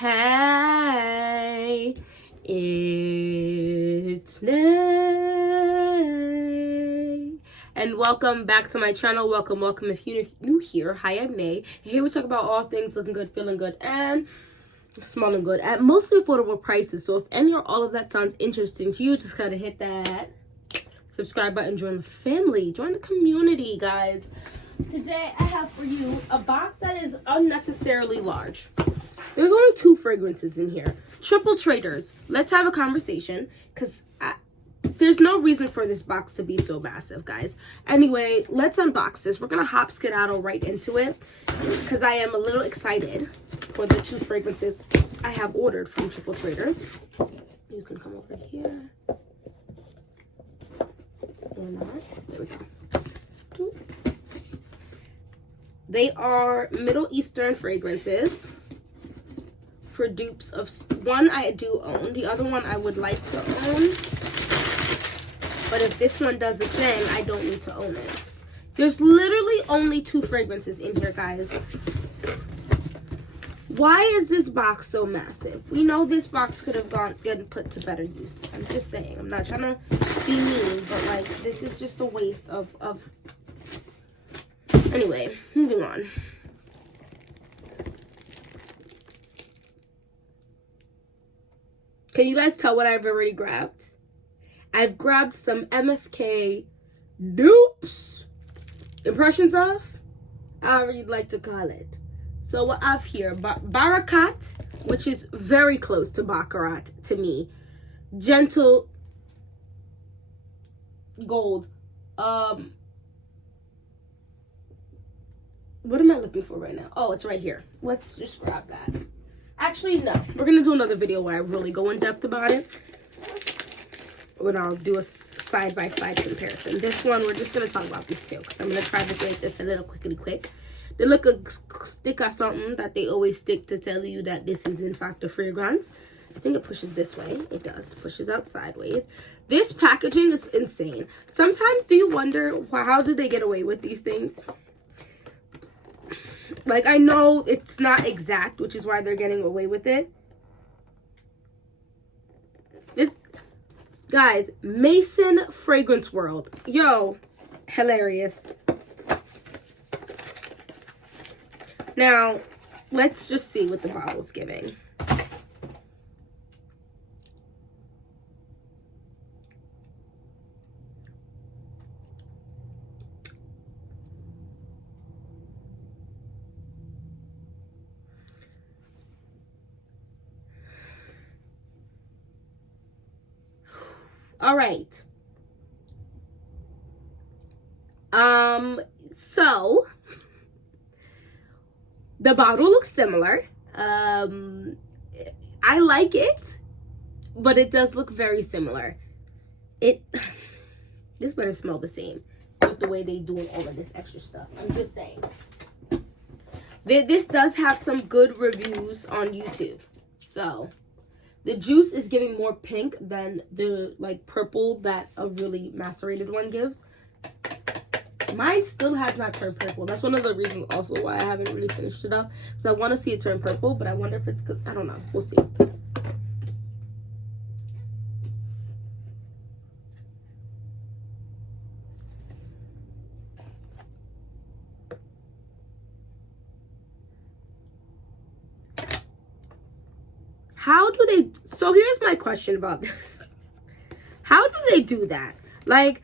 Hey, it's Nay. And welcome back to my channel. Welcome. If you're new here, hi, I'm Nay. Here we talk about all things looking good, feeling good, and smelling good at mostly affordable prices. So if any or all of that sounds interesting to you, just gotta hit that subscribe button, join the family, join the community, guys. Today I have for you a box that is unnecessarily large. There's only 2 fragrances in here. Triple traders. Let's have a conversation because there's no reason for this box to be so massive, guys. Anyway, let's unbox this. We're going to hop skedaddle right into it because I am a little excited for the 2 fragrances I have ordered from Triple Traders. You can come over here. Or not. There we go. They are Middle Eastern fragrances for dupes of one I do own. The other one I would like to own. But if this one does the thing, I don't need to own it. There's literally only 2 fragrances in here, guys. Why is this box so massive? We know this box could have gotten put to better use. I'm just saying. I'm not trying to be mean, but like this is just a waste of Anyway, moving on. Can you guys tell what I've already grabbed? I've grabbed some MFK dupes. Impressions of? However you'd like to call it. So what I have here, Barakat, which is very close to Baccarat to me. Gentle Gold. What am I looking for right now? Oh, it's right here. Let's just grab that. Actually, no. We're going to do another video where I really go in depth about it. When I'll do a side-by-side comparison. This one, we're just going to talk about these 2. I'm going to try to make this a little quick. They look a stick or something that they always stick to tell you that this is in fact a fragrance. I think it pushes this way. It does. Pushes out sideways. This packaging is insane. Sometimes do you wonder how do they get away with these things? Like, I know it's not exact, which is why they're getting away with it. This, guys, Mason Fragrance World. Yo, hilarious. Now, let's just see what the bottle's giving. All right. So the bottle looks similar. I like it, but it does look very similar. This better smell the same with the way they doing all of this extra stuff. I'm just saying. This does have some good reviews on YouTube. So the juice is giving more pink than the like purple that a really macerated one gives. Mine still has not turned purple. That's one of the reasons also why I haven't really finished it up. Because I want to see it turn purple, but I wonder if it's good. I don't know. We'll see. How do they... So here's my question about... How do they do that? Like...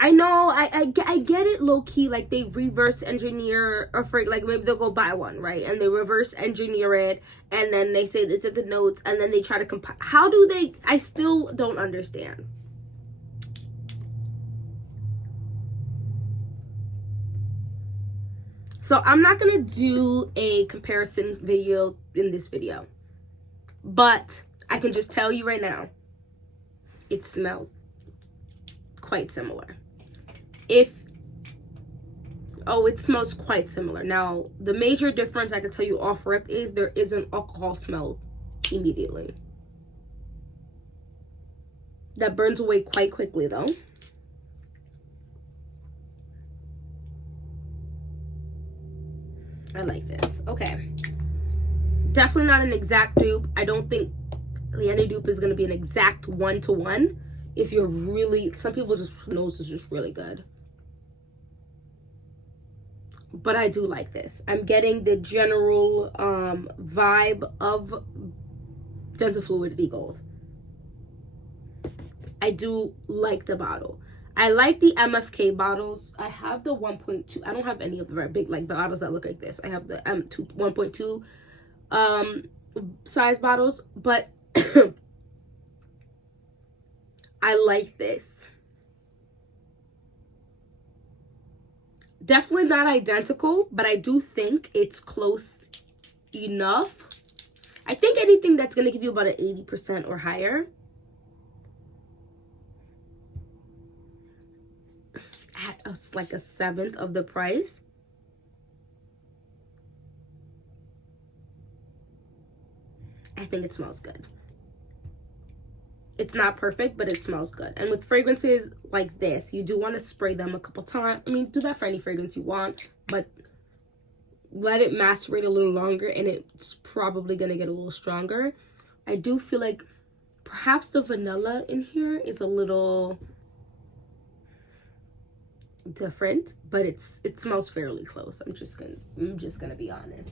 I know, I get it low-key, like they reverse engineer a like maybe they'll go buy one, right? And they reverse engineer it, and then they say this at the notes, and then they try to compile. How do they, I still don't understand. So I'm not going to do a comparison video in this video, but I can just tell you right now, it smells quite similar. It smells quite similar. Now, the major difference I can tell you off rip is there is an alcohol smell immediately. That burns away quite quickly, though. I like this. Okay. Definitely not an exact dupe. I don't think any dupe is going to be an exact one-to-one. If you're really, some people just nose is just really good. But I do like this. I'm getting the general vibe of Gentle Fluidity Gold. I do like the bottle. I like the MFK bottles. I have the 1.2. I don't have any of the very big like bottles that look like this. I have the 1.2 size bottles, but I like this. Definitely not identical, but I do think it's close enough. I think anything that's going to give you about an 80% or higher at like a seventh of the price. I think it smells good. It's not perfect, but it smells good. And with fragrances like this, you do want to spray them a couple times. I mean, do that for any fragrance you want, but let it macerate a little longer and it's probably going to get a little stronger. I do feel like perhaps the vanilla in here is a little different, but it smells fairly close. I'm just gonna be honest.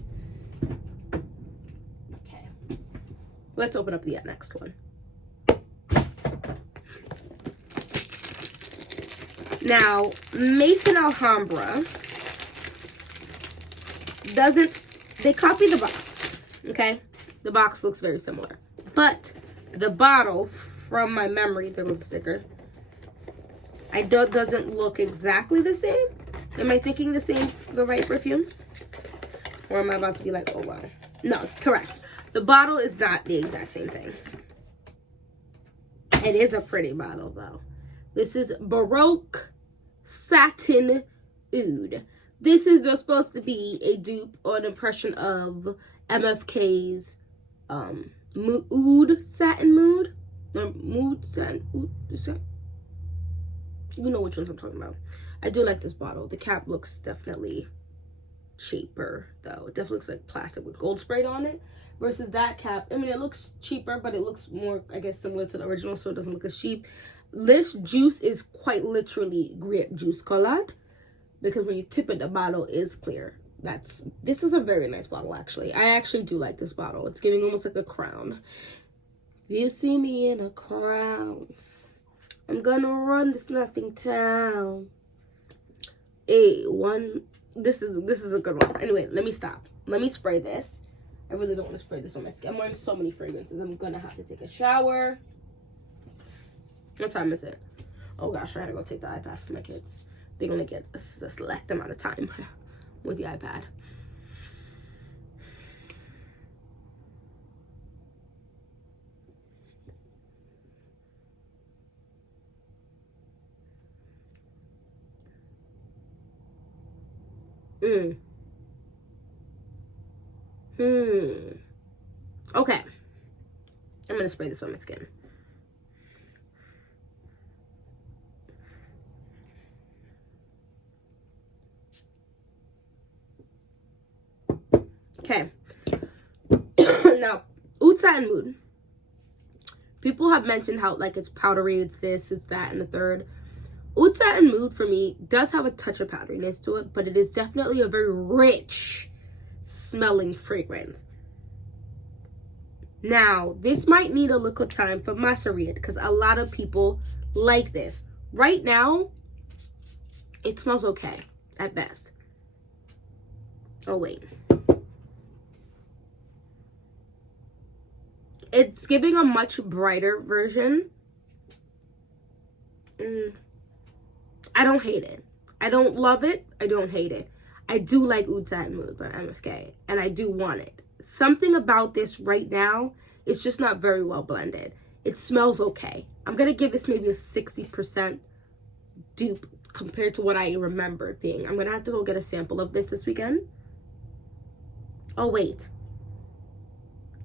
Okay, let's open up the next one. Now, Mason Alhambra they copy the box, okay? The box looks very similar, but the bottle, from my memory, there was a sticker, doesn't look exactly the same. Am I thinking the right perfume? Or am I about to be like, oh wow. No, correct. The bottle is not the exact same thing. It is a pretty bottle though. This is Baroque Satin Oud. This is supposed to be a dupe or an impression of MFK's Oud Satin Mood. Or Mood Satin Oud. You know which ones I'm talking about. I do like this bottle. The cap looks definitely cheaper though. It definitely looks like plastic with gold sprayed on it. Versus that cap, I mean, it looks cheaper, but it looks more, I guess, similar to the original, so it doesn't look as cheap. This juice is quite literally grape juice colored, because when you tip it, the bottle is clear. This is a very nice bottle, actually. I actually do like this bottle. It's giving almost like a crown. You see me in a crown, I'm gonna run this nothing town. This is a good one. Anyway, let me stop. Let me spray this. I really don't want to spray this on my skin. I'm wearing so many fragrances. I'm gonna have to take a shower. What time is it? Oh gosh, I gotta go take the iPad for my kids. They're gonna get a select amount of time with the iPad. Okay. I'm gonna spray this on my skin. Okay. Now, Oud Satin Mood. People have mentioned how like it's powdery, it's this, it's that, and the third. Oud Satin Mood for me does have a touch of powderiness to it, but it is definitely a very rich smelling fragrance. Now, this might need a little time for macerate because a lot of people like this. Right now, it smells okay at best. Oh, wait. It's giving a much brighter version. I don't hate it. I don't love it. I don't hate it. I do like Oud Satin Mood by MFK, and I do want it. Something about this right now, it's just not very well blended. It smells okay. I'm going to give this maybe a 60% dupe compared to what I remember it being. I'm going to have to go get a sample of this weekend. Oh, wait.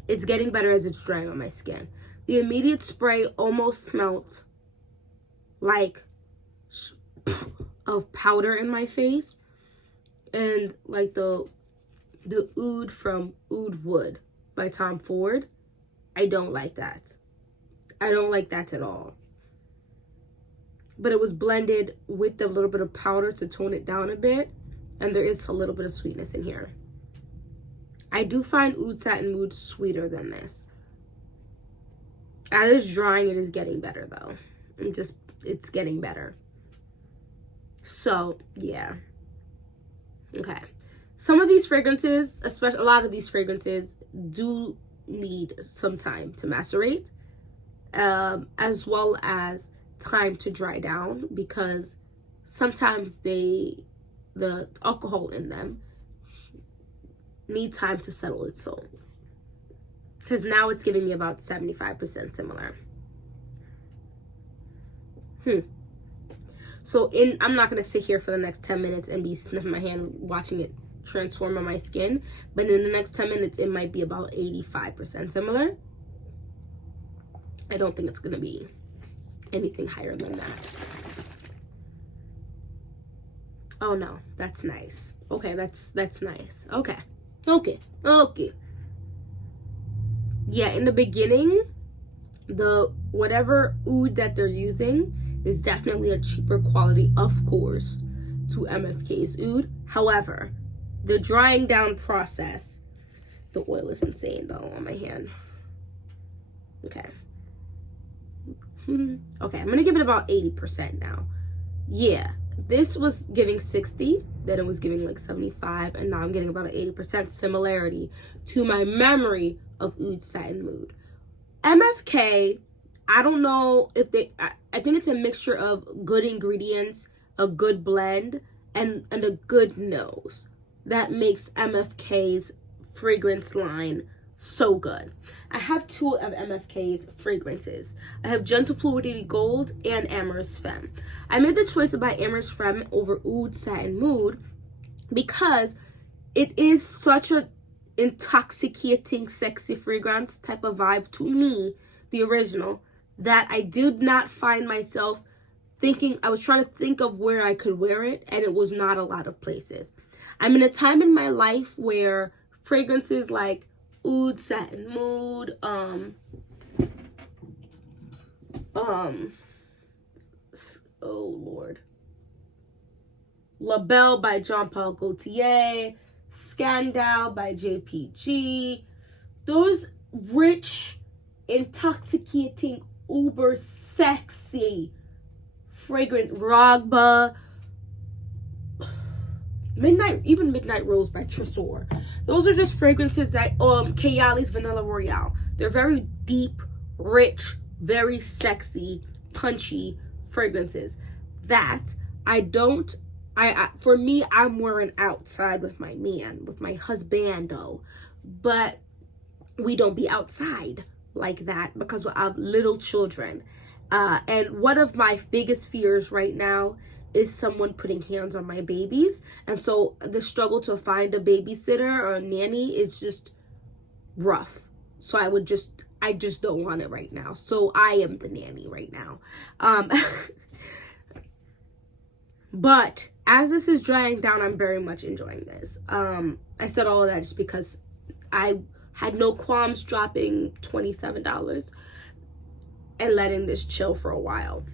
It's getting better as it's drying on my skin. The immediate spray almost smelled like of powder in my face. And like the oud from Oud Wood. by Tom Ford. I don't like that. I don't like that at all. But it was blended with a little bit of powder to tone it down a bit. And there is a little bit of sweetness in here. I do find Oud Satin Mood sweeter than this. As it's drying, it is getting better though. It's getting better. So, yeah. Okay. Some of these fragrances, especially a lot of these fragrances, do need some time to macerate. As well as time to dry down, because sometimes the alcohol in them need time to settle its soul, because now it's giving me about 75% similar. So I'm not going to sit here for the next 10 minutes and be sniffing my hand watching it transform on my skin, but in the next 10 minutes it might be about 85% similar. I don't think it's going to be anything higher than that. Oh no, that's nice. Okay, that's nice. Okay. Yeah, in the beginning, the whatever oud that they're using is definitely a cheaper quality, of course, to MFK's oud. However, the drying down process, the oil is insane though on my hand. Okay. Okay, I'm gonna give it about 80% now. Yeah, this was giving 60, then it was giving like 75, and now I'm getting about an 80% similarity to my memory of Oud Satin Mood. MFK, I don't know if I think it's a mixture of good ingredients, a good blend, and a good nose that makes MFK's fragrance line so good. I have two of MFK's fragrances. I have Gentle Fluidity Gold and Amorous Femme. I made the choice to buy Amorous Femme over Oud Satin Mood because it is such a intoxicating, sexy fragrance type of vibe to me, the original, that I did not find myself thinking. I was trying to think of where I could wear it, and it was not a lot of places. I'm in a time in my life where fragrances like Oud Satin Mood, oh Lord, La Belle by Jean Paul Gaultier, Scandal by JPG, those rich, intoxicating, uber sexy, fragrant Ragba, Midnight Rose by Tresor. Those are just fragrances that, Kayali's Vanilla Royale. They're very deep, rich, very sexy, punchy fragrances that for me, I'm wearing outside with my man, with my husbando, but we don't be outside like that because we have little children. And one of my biggest fears right now is someone putting hands on my babies. And so the struggle to find a babysitter or a nanny is just rough. So I just don't want it right now. So I am the nanny right now. But as this is drying down, I'm very much enjoying this. I said all of that just because I had no qualms dropping $27 and letting this chill for a while.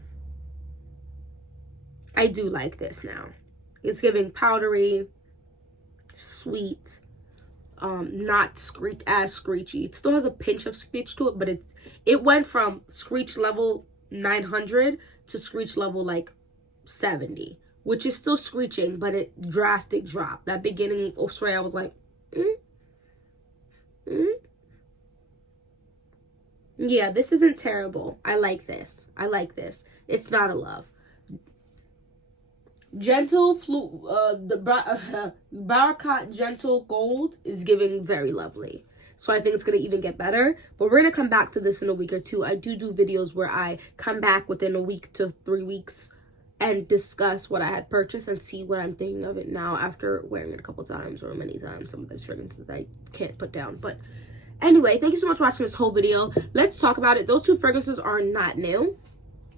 I do like this now. It's giving powdery, sweet, not as screechy. It still has a pinch of screech to it, but it went from screech level 900 to screech level like 70, which is still screeching, but it drastic drop. That beginning spray, I was like, yeah, this isn't terrible. I like this. It's not a love. The Barakat Gentle Gold is giving very lovely. So I think it's going to even get better. But we're going to come back to this in a week or two. I do videos where I come back within a week to 3 weeks and discuss what I had purchased and see what I'm thinking of it now after wearing it a couple times or many times. Some of those fragrances I can't put down. But anyway, thank you so much for watching this whole video. Let's talk about it. Those two fragrances are not new.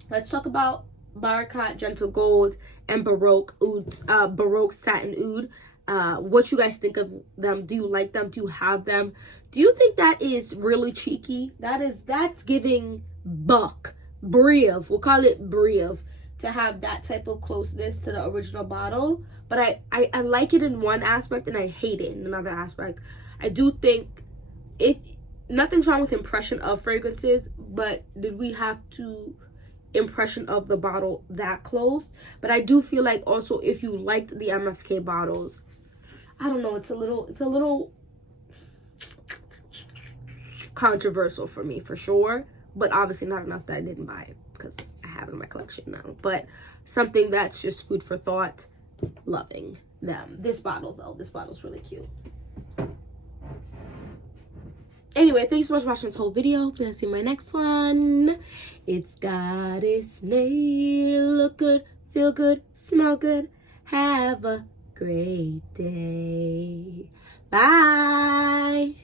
Let's talk about Barakat Gentle Gold and Baroque Satin Oud. what you guys think of them. Do you like them? Do you have them? Do you think that is really cheeky? That's giving buck, brave. We'll call it brave to have that type of closeness to the original bottle. But I like it in one aspect and I hate it in another aspect. I do think if nothing's wrong with impression of fragrances, but did we have to impression of the bottle that close? But I do feel like also if you liked the MFK bottles, I don't know, it's a little controversial for me for sure, but obviously not enough that I didn't buy it because I have it in my collection now. But something that's just food for thought. Loving them. This bottle though, this bottle's really cute. Anyway, thanks so much for watching this whole video. Please see my next one. It's Goddess Nay. Look good, feel good, smell good. Have a great day. Bye.